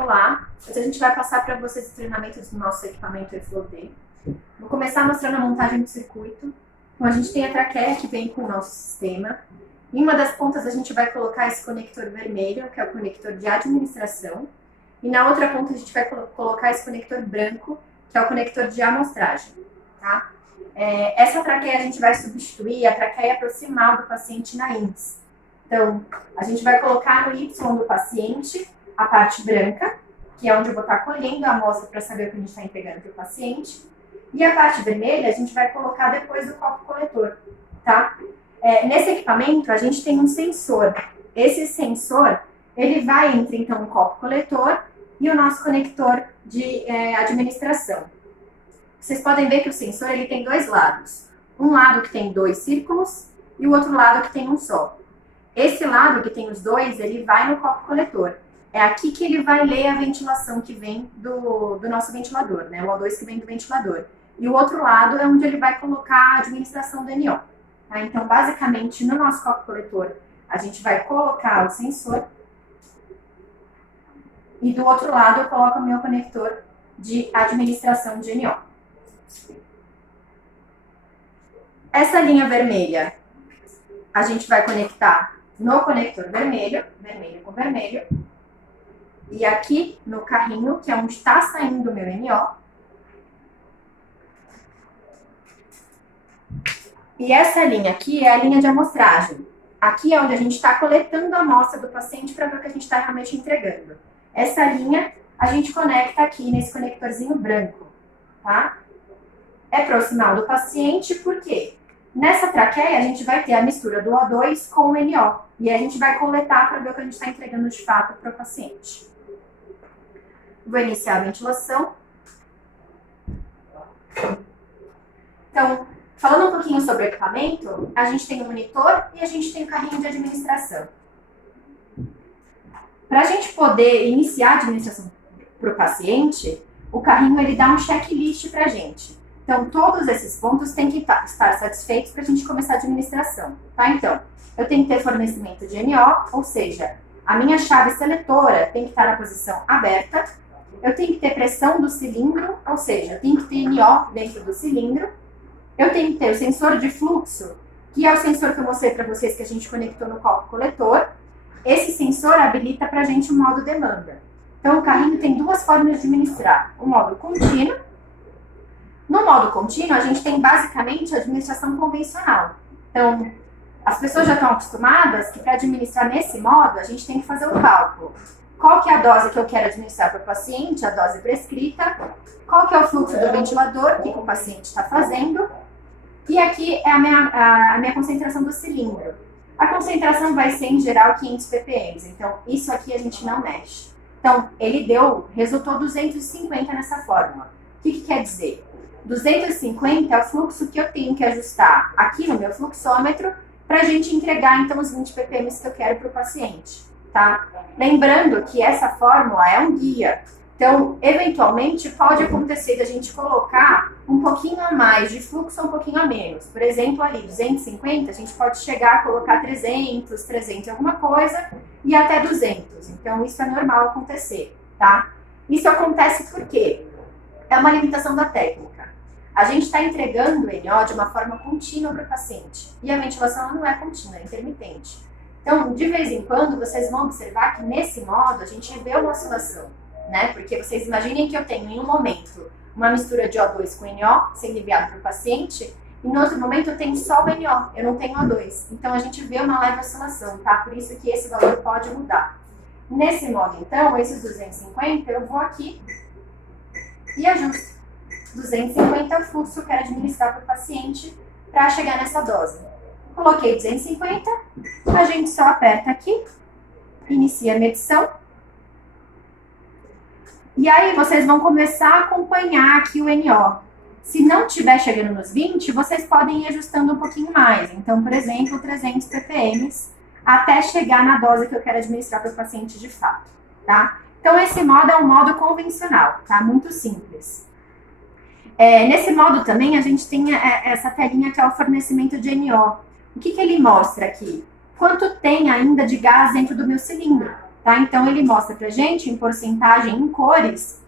Olá, hoje a gente vai passar para vocês o treinamento do nosso equipamento EFLOW-D. Vou começar mostrando a montagem do circuito. Então, a gente tem a traqueia que vem com o nosso sistema. Em uma das pontas a gente vai colocar esse conector vermelho, que é o conector de administração. E na outra ponta a gente vai colocar esse conector branco, que é o conector de amostragem. Tá? Essa traqueia a gente vai substituir a traqueia proximal do paciente na INS. Então, a gente vai colocar no Y do paciente a parte branca, que é onde eu vou estar colhendo a amostra para saber o que a gente está entregando para o paciente. E a parte vermelha a gente vai colocar depois do copo coletor, tá? Nesse equipamento a gente tem um sensor. Esse sensor, ele vai entre então o copo coletor e o nosso conector de administração. Vocês podem ver que o sensor ele tem dois lados. Um lado que tem dois círculos e o outro lado que tem um só. Esse lado que tem os dois, ele vai no copo coletor. É aqui que ele vai ler a ventilação que vem do nosso ventilador, né? O O2 que vem do ventilador. E o outro lado é onde ele vai colocar a administração do NO. Tá? Então, basicamente, no nosso copo coletor, a gente vai colocar o sensor. E do outro lado, eu coloco o meu conector de administração de NO. Essa linha vermelha, a gente vai conectar no conector vermelho, vermelho com vermelho. E aqui no carrinho, que é onde está saindo o meu NO. E essa linha aqui é a linha de amostragem. Aqui é onde a gente está coletando a amostra do paciente para ver o que a gente está realmente entregando. Essa linha a gente conecta aqui nesse conectorzinho branco, tá? É proximal do paciente, por quê? Nessa traqueia a gente vai ter a mistura do O2 com o NO. E a gente vai coletar para ver o que a gente está entregando de fato para o paciente. Vou iniciar a ventilação. Então, falando um pouquinho sobre o equipamento, a gente tem o monitor e a gente tem o carrinho de administração. Para a gente poder iniciar a administração para o paciente, o carrinho ele dá um checklist para a gente. Então, todos esses pontos têm que estar satisfeitos para a gente começar a administração. Tá? Então, eu tenho que ter fornecimento de NO, ou seja, a minha chave seletora tem que estar na posição aberta. Eu tenho que ter pressão do cilindro, ou seja, eu tenho que ter NO dentro do cilindro. Eu tenho que ter o sensor de fluxo, que é o sensor que eu mostrei para vocês que a gente conectou no copo coletor. Esse sensor habilita para a gente o modo demanda. Então, o carrinho tem duas formas de administrar. O modo contínuo. No modo contínuo, a gente tem basicamente a administração convencional. Então, as pessoas já estão acostumadas que para administrar nesse modo, a gente tem que fazer o cálculo. Qual que é a dose que eu quero administrar para o paciente, a dose prescrita, qual que é o fluxo do ventilador, o que o paciente está fazendo, e aqui é a minha concentração do cilindro. A concentração vai ser, em geral, 500 ppm, então isso aqui a gente não mexe. Então, resultou 250 nessa fórmula. O que quer dizer? 250 é o fluxo que eu tenho que ajustar aqui no meu fluxômetro para a gente entregar, então, os 20 ppm que eu quero para o paciente. Tá? Lembrando que essa fórmula é um guia, então eventualmente pode acontecer de a gente colocar um pouquinho a mais de fluxo ou um pouquinho a menos. Por exemplo, ali 250 a gente pode chegar a colocar 300, 300 alguma coisa e até 200. Então isso é normal acontecer, tá? Isso acontece porque é uma limitação da técnica. A gente está entregando o NO de uma forma contínua para o paciente e a ventilação não é contínua, é intermitente. Então, de vez em quando, vocês vão observar que nesse modo a gente vê uma oscilação, né? Porque vocês imaginem que eu tenho em um momento uma mistura de O2 com NO sendo enviado para o paciente e no outro momento eu tenho só o NO, eu não tenho O2. Então, a gente vê uma leve oscilação, tá? Por isso que esse valor pode mudar. Nesse modo, então, esses 250, eu vou aqui e ajusto. 250 é o fluxo que eu quero administrar para o paciente para chegar nessa dose. Coloquei 250, a gente só aperta aqui, inicia a medição. E aí vocês vão começar a acompanhar aqui o NO. Se não estiver chegando nos 20, vocês podem ir ajustando um pouquinho mais. Então, por exemplo, 300 ppm, até chegar na dose que eu quero administrar para o paciente de fato, tá? Então, esse modo é um modo convencional, tá? Muito simples. Nesse modo também, a gente tem essa telinha que é o fornecimento de NO. O que ele mostra aqui? Quanto tem ainda de gás dentro do meu cilindro. tá? Então, ele mostra pra gente, em porcentagem, em cores,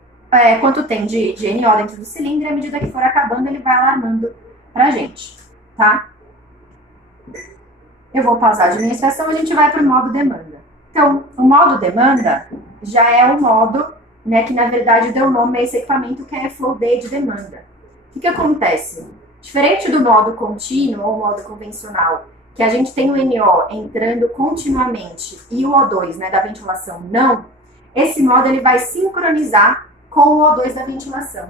quanto tem de NO dentro do cilindro, e à medida que for acabando, ele vai alarmando pra gente, tá? Eu vou pausar a administração, a gente vai para o modo demanda. Então, o modo demanda já é o modo, né, que na verdade deu nome a esse equipamento, que é Flow Day de demanda. O que acontece? Diferente do modo contínuo ou modo convencional, que a gente tem o NO entrando continuamente e o O2, né, da ventilação não, esse modo ele vai sincronizar com o O2 da ventilação.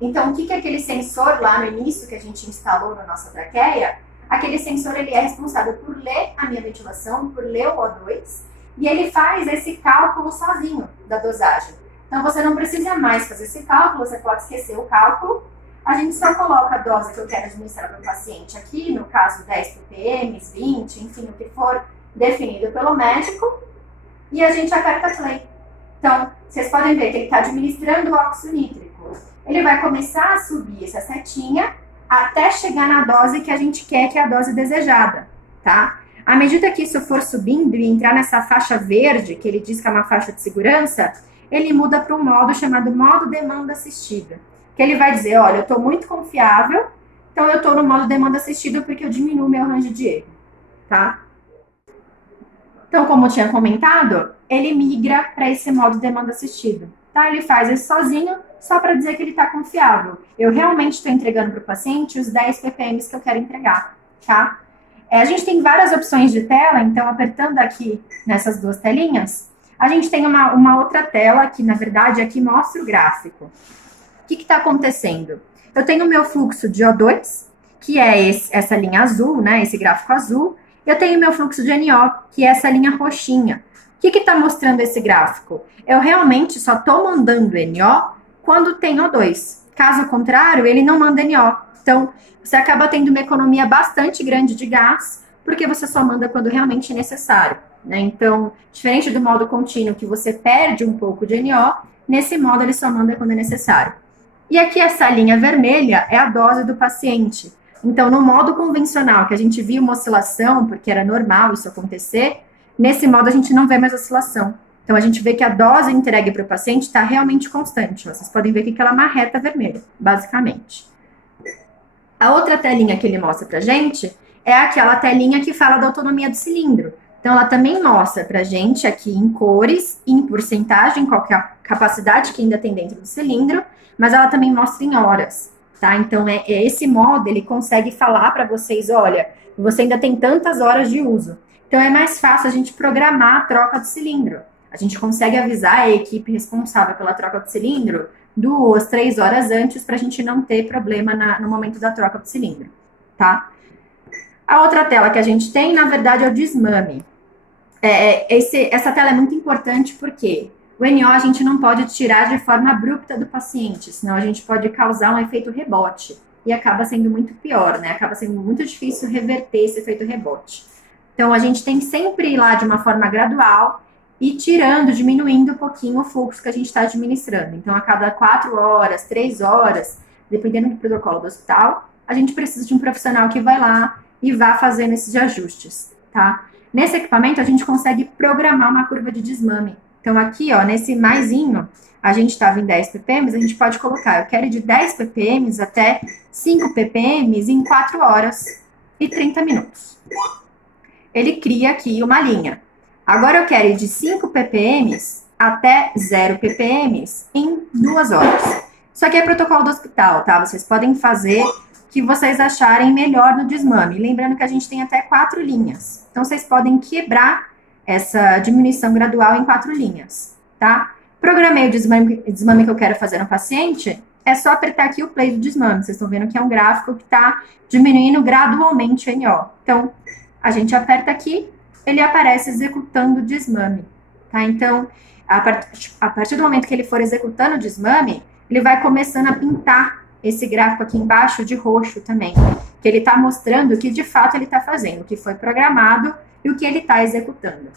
Então, o que é aquele sensor lá no início que a gente instalou na nossa traqueia? Aquele sensor ele é responsável por ler a minha ventilação, por ler o O2, e ele faz esse cálculo sozinho da dosagem. Então, você não precisa mais fazer esse cálculo, você pode esquecer o cálculo. A gente só coloca a dose que eu quero administrar para o paciente aqui, no caso 10 ppm, 20, enfim, o que for definido pelo médico, e a gente aperta play. Então, vocês podem ver que ele está administrando o óxido nítrico. Ele vai começar a subir essa setinha até chegar na dose que a gente quer, que é a dose desejada, tá? À medida que isso for subindo e entrar nessa faixa verde, que ele diz que é uma faixa de segurança, ele muda para um modo chamado modo demanda assistida. Que ele vai dizer, olha, eu estou muito confiável, então eu estou no modo demanda assistida porque eu diminuo meu range de erro, tá? Então, como eu tinha comentado, ele migra para esse modo demanda assistida, tá? Ele faz isso sozinho, só para dizer que ele está confiável. Eu realmente estou entregando para o paciente os 10 ppm que eu quero entregar, tá? A gente tem várias opções de tela, então apertando aqui nessas duas telinhas, a gente tem uma outra tela que, na verdade, aqui mostra o gráfico. O que está acontecendo? Eu tenho o meu fluxo de O2, que é essa linha azul, né, esse gráfico azul. Eu tenho o meu fluxo de NO, que é essa linha roxinha. O que está mostrando esse gráfico? Eu realmente só estou mandando NO quando tem O2. Caso contrário, ele não manda NO. Então, você acaba tendo uma economia bastante grande de gás, porque você só manda quando realmente é necessário, né? Então, diferente do modo contínuo, que você perde um pouco de NO, nesse modo ele só manda quando é necessário. E aqui essa linha vermelha é a dose do paciente. Então, no modo convencional, que a gente via uma oscilação, porque era normal isso acontecer, nesse modo a gente não vê mais oscilação. Então, a gente vê que a dose entregue para o paciente está realmente constante. Vocês podem ver que ela é uma reta vermelha, basicamente. A outra telinha que ele mostra para a gente é aquela telinha que fala da autonomia do cilindro. Então, ela também mostra para a gente aqui em cores, em porcentagem, qual que é a capacidade que ainda tem dentro do cilindro, mas ela também mostra em horas, tá? Então, esse modo, ele consegue falar para vocês, olha, você ainda tem tantas horas de uso. Então, é mais fácil a gente programar a troca do cilindro. A gente consegue avisar a equipe responsável pela troca do cilindro 2, 3 horas antes para a gente não ter problema no momento da troca do cilindro, tá? A outra tela que a gente tem, na verdade, é o desmame. Essa tela é muito importante porque o NO a gente não pode tirar de forma abrupta do paciente, senão a gente pode causar um efeito rebote e acaba sendo muito pior, né? Acaba sendo muito difícil reverter esse efeito rebote. Então, a gente tem que sempre ir lá de uma forma gradual e tirando, diminuindo um pouquinho o fluxo que a gente está administrando. Então, a cada 4 horas, 3 horas, dependendo do protocolo do hospital, a gente precisa de um profissional que vai lá e vá fazendo esses ajustes, tá? Nesse equipamento, a gente consegue programar uma curva de desmame. Então, aqui, ó, nesse maisinho, a gente estava em 10 ppm, a gente pode colocar, eu quero ir de 10 ppm até 5 ppm em 4 horas e 30 minutos. Ele cria aqui uma linha. Agora, eu quero ir de 5 ppm até 0 ppm em 2 horas. Isso aqui é protocolo do hospital, tá? Vocês podem fazer o que vocês acharem melhor no desmame. Lembrando que a gente tem até 4 linhas. Então, vocês podem quebrar essa diminuição gradual em 4 linhas, tá? Programei o desmame que eu quero fazer no paciente, é só apertar aqui o play do desmame. Vocês estão vendo que é um gráfico que está diminuindo gradualmente o NO. Então, a gente aperta aqui, ele aparece executando o desmame, tá? Então, a partir do momento que ele for executando o desmame, ele vai começando a pintar esse gráfico aqui embaixo de roxo também, que ele está mostrando o que de fato ele está fazendo, o que foi programado e o que ele está executando.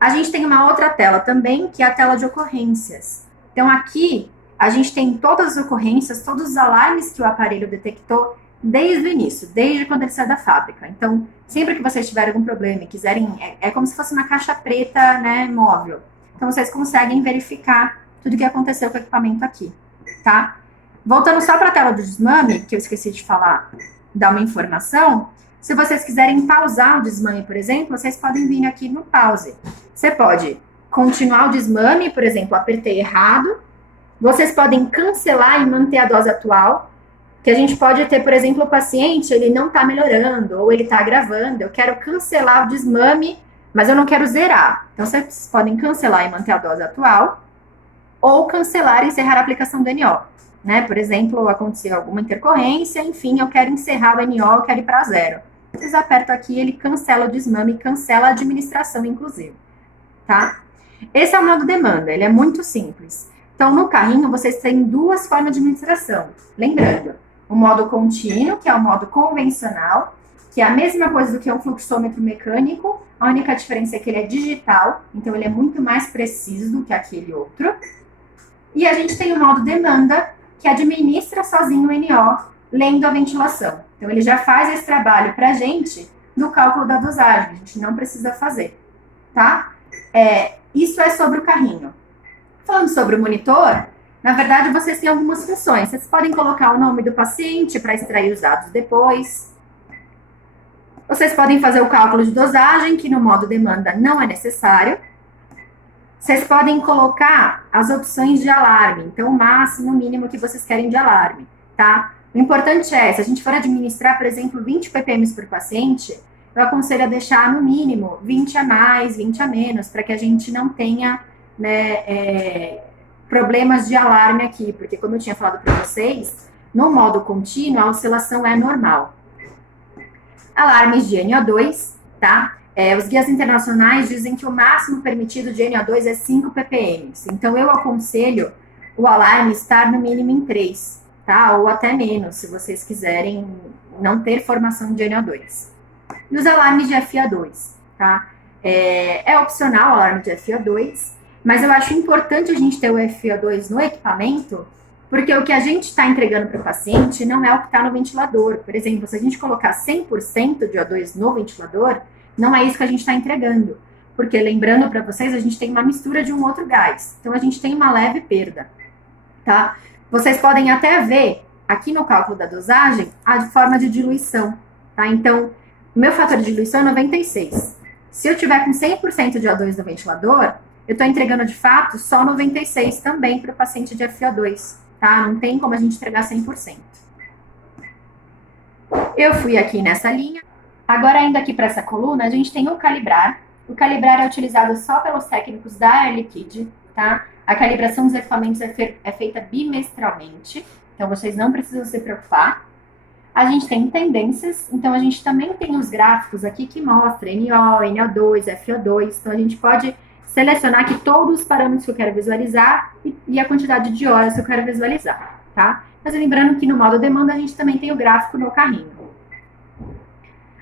A gente tem uma outra tela também, que é a tela de ocorrências. Então, aqui, a gente tem todas as ocorrências, todos os alarmes que o aparelho detectou desde o início, desde quando ele saiu da fábrica. Então, sempre que vocês tiverem algum problema e quiserem, é como se fosse uma caixa preta, né, móvel. Então, vocês conseguem verificar tudo o que aconteceu com o equipamento aqui, tá? Voltando só para a tela do desmame, que eu esqueci de falar, dar uma informação. Se vocês quiserem pausar o desmame, por exemplo, vocês podem vir aqui no pause. Você pode continuar o desmame, por exemplo, apertei errado. Vocês podem cancelar e manter a dose atual, que a gente pode ter, por exemplo, o paciente, ele não está melhorando, ou ele está agravando. Eu quero cancelar o desmame, mas eu não quero zerar. Então, vocês podem cancelar e manter a dose atual, ou cancelar e encerrar a aplicação do NO. Né? Por exemplo, aconteceu alguma intercorrência, enfim, eu quero encerrar o NO, eu quero ir para zero. Vocês apertam aqui, ele cancela o desmame, cancela a administração, inclusive. Tá? Esse é o modo demanda, ele é muito simples. Então, no carrinho, vocês têm duas formas de administração. Lembrando, o modo contínuo, que é o modo convencional, que é a mesma coisa do que um fluxômetro mecânico, a única diferença é que ele é digital, então ele é muito mais preciso do que aquele outro. E a gente tem o modo demanda, que administra sozinho o NO, lendo a ventilação. Então, ele já faz esse trabalho para a gente no cálculo da dosagem, a gente não precisa fazer, tá? Isso é sobre o carrinho. Falando sobre o monitor, na verdade, vocês têm algumas funções. Vocês podem colocar o nome do paciente para extrair os dados depois. Vocês podem fazer o cálculo de dosagem, que no modo demanda não é necessário. Vocês podem colocar as opções de alarme, então o máximo, o mínimo que vocês querem de alarme, tá? O importante é, se a gente for administrar, por exemplo, 20 ppm por paciente, eu aconselho a deixar no mínimo 20 a mais, 20 a menos, para que a gente não tenha, né, problemas de alarme aqui, porque como eu tinha falado para vocês, no modo contínuo a oscilação é normal. Alarmes de NO2, tá? Os guias internacionais dizem que o máximo permitido de NO2 é 5 ppm. Então, eu aconselho o alarme estar no mínimo em 3, tá? Ou até menos, se vocês quiserem não ter formação de NO2. E os alarmes de FiO2, tá? É opcional o alarme de FiO2, mas eu acho importante a gente ter o FiO2 no equipamento, porque o que a gente está entregando para o paciente não é o que está no ventilador. Por exemplo, se a gente colocar 100% de O2 no ventilador, não é isso que a gente está entregando. Porque, lembrando para vocês, a gente tem uma mistura de um outro gás. Então, a gente tem uma leve perda, tá? Vocês podem até ver, aqui no cálculo da dosagem, a forma de diluição, tá? Então, o meu fator de diluição é 96. Se eu tiver com 100% de O2 no ventilador, eu estou entregando, de fato, só 96 também para o paciente de FiO2, tá? Não tem como a gente entregar 100%. Eu fui aqui nessa linha. Agora, indo aqui para essa coluna, a gente tem o calibrar. O calibrar é utilizado só pelos técnicos da Air Liquide, tá? A calibração dos equipamentos é feita bimestralmente, então vocês não precisam se preocupar. A gente tem tendências, então a gente também tem os gráficos aqui que mostram NO, NO2, FO2, então a gente pode selecionar aqui todos os parâmetros que eu quero visualizar e a quantidade de horas que eu quero visualizar, tá? Mas lembrando que no modo demanda a gente também tem o gráfico no carrinho.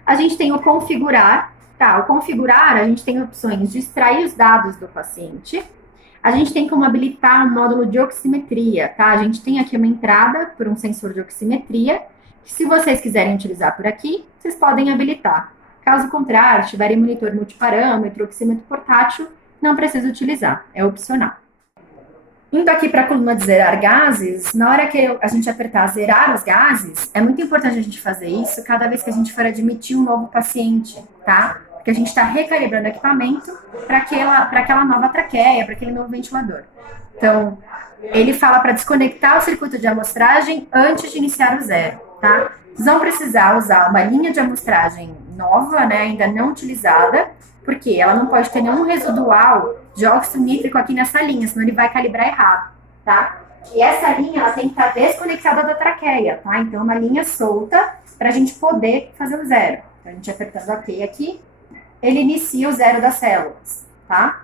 A gente tem o configurar, tá? O configurar, a gente tem opções de extrair os dados do paciente. A gente tem como habilitar um módulo de oximetria, tá? A gente tem aqui uma entrada por um sensor de oximetria, que se vocês quiserem utilizar por aqui, vocês podem habilitar. Caso contrário, se tiverem monitor multiparâmetro, oxímetro portátil, não precisa utilizar, é opcional. Indo aqui para a coluna de zerar gases, na hora que a gente apertar zerar os gases, é muito importante a gente fazer isso cada vez que a gente for admitir um novo paciente, tá? Porque a gente está recalibrando o equipamento para aquela nova traqueia, para aquele novo ventilador. Então, ele fala para desconectar o circuito de amostragem antes de iniciar o zero, tá? Vocês vão precisar usar uma linha de amostragem nova, né, ainda não utilizada, porque ela não pode ter nenhum residual de óxido nítrico aqui nessa linha, senão ele vai calibrar errado, tá? E essa linha, ela tem que estar desconectada da traqueia, tá? Então, uma linha solta para a gente poder fazer o zero. Então, a gente apertando OK aqui, ele inicia o zero das células, tá?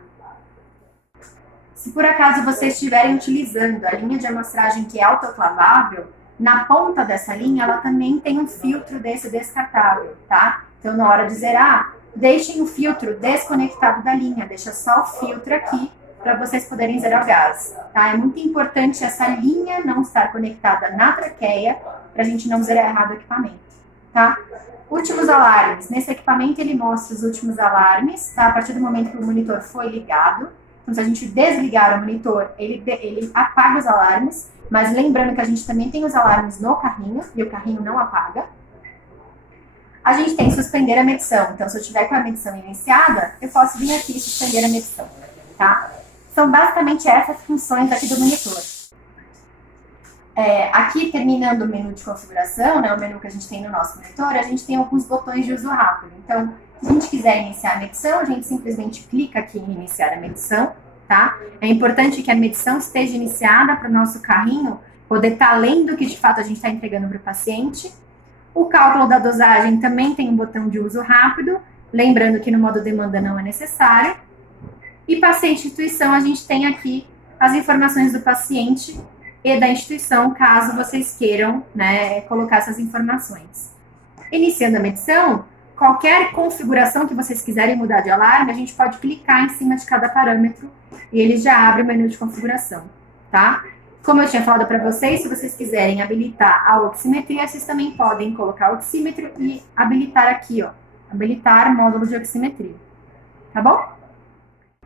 Se por acaso vocês estiverem utilizando a linha de amostragem que é autoclavável, na ponta dessa linha, ela também tem um filtro desse descartável, tá? Então, na hora de zerar, deixem o filtro desconectado da linha, deixa só o filtro aqui para vocês poderem zerar o gás, tá? É muito importante essa linha não estar conectada na traqueia para a gente não zerar errado o equipamento, tá? Últimos alarmes. Nesse equipamento ele mostra os últimos alarmes, tá? A partir do momento que o monitor foi ligado. Então, se a gente desligar o monitor, ele apaga os alarmes, mas lembrando que a gente também tem os alarmes no carrinho, e o carrinho não apaga. A gente tem suspender a medição. Então, se eu tiver com a medição iniciada, eu posso vir aqui e suspender a medição, tá? São basicamente essas funções aqui do monitor. Aqui, terminando o menu de configuração, né, o menu que a gente tem no nosso monitor, a gente tem alguns botões de uso rápido. Então, se a gente quiser iniciar a medição, a gente simplesmente clica aqui em iniciar a medição, tá? É importante que a medição esteja iniciada para o nosso carrinho poder estar lendo o que de fato a gente está entregando para o paciente. O cálculo da dosagem também tem um botão de uso rápido, lembrando que no modo demanda não é necessário. E paciente e instituição, a gente tem aqui as informações do paciente e da instituição, caso vocês queiram, né, colocar essas informações. Iniciando a medição, qualquer configuração que vocês quiserem mudar de alarme, a gente pode clicar em cima de cada parâmetro e ele já abre o menu de configuração, tá? Como eu tinha falado para vocês, se vocês quiserem habilitar a oximetria, vocês também podem colocar o oxímetro e habilitar aqui, ó, habilitar módulo de oximetria, tá bom?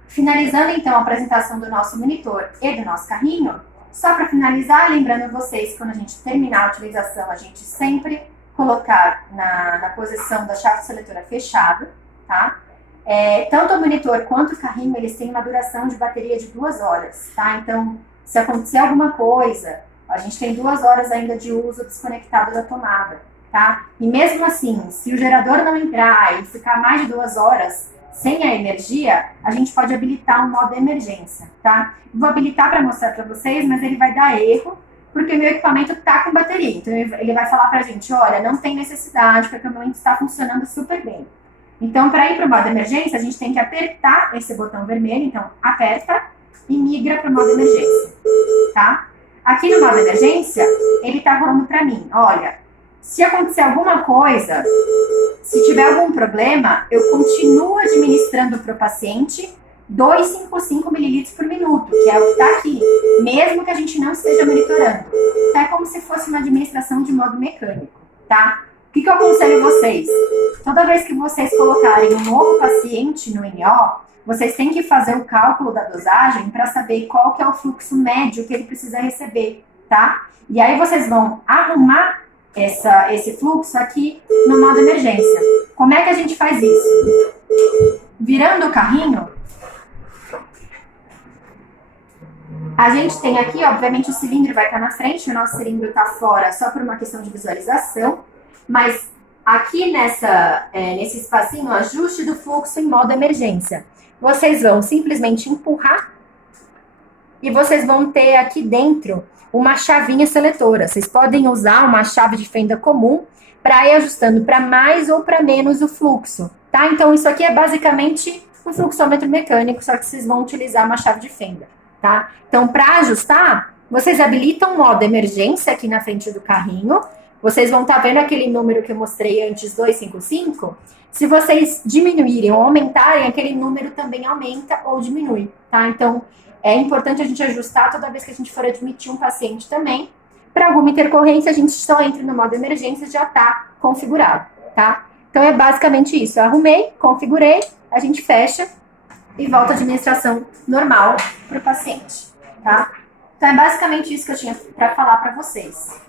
Finalizando então a apresentação do nosso monitor e do nosso carrinho, só para finalizar, lembrando vocês que quando a gente terminar a utilização, a gente sempre colocar na posição da chave seletora fechada, tá? Tanto o monitor quanto o carrinho, eles têm uma duração de bateria de 2 horas, tá? Então, se acontecer alguma coisa, a gente tem 2 horas ainda de uso desconectado da tomada, tá? E mesmo assim, se o gerador não entrar e ficar mais de 2 horas sem a energia, a gente pode habilitar um modo emergência, tá? Vou habilitar para mostrar para vocês, mas ele vai dar erro, porque o meu equipamento está com bateria. Então, ele vai falar para a gente, olha, não tem necessidade, porque o equipamento está funcionando super bem. Então, para ir para o modo emergência, a gente tem que apertar esse botão vermelho. Então, aperta e migra para o modo emergência, tá? Aqui no modo emergência, ele está falando para mim, olha, se acontecer alguma coisa, se tiver algum problema, eu continuo administrando para o paciente 255 ml por minuto, que é o que está aqui, mesmo que a gente não esteja monitorando. Então, é como se fosse uma administração de modo mecânico, tá? O que eu aconselho vocês? Toda vez que vocês colocarem um novo paciente no NO, vocês têm que fazer o cálculo da dosagem para saber qual que é o fluxo médio que ele precisa receber, tá? E aí vocês vão arrumar esse fluxo aqui no modo emergência. Como é que a gente faz isso? Virando o carrinho, a gente tem aqui, obviamente, o cilindro vai estar na frente, o nosso cilindro está fora só por uma questão de visualização, mas aqui nesse espacinho, ajuste do fluxo em modo emergência. Vocês vão simplesmente empurrar e vocês vão ter aqui dentro uma chavinha seletora. Vocês podem usar uma chave de fenda comum para ir ajustando para mais ou para menos o fluxo, tá? Então, isso aqui é basicamente um fluxômetro mecânico, só que vocês vão utilizar uma chave de fenda, tá? Então, para ajustar, vocês habilitam o modo emergência aqui na frente do carrinho. Vocês vão estar vendo aquele número que eu mostrei antes, 255. Se vocês diminuírem ou aumentarem, aquele número também aumenta ou diminui, tá? Então, é importante a gente ajustar toda vez que a gente for admitir um paciente também. Para alguma intercorrência, a gente só entra no modo emergência e já está configurado, tá? Então, é basicamente isso. Eu arrumei, configurei, a gente fecha e volta a administração normal para o paciente, tá? Então, é basicamente isso que eu tinha para falar para vocês.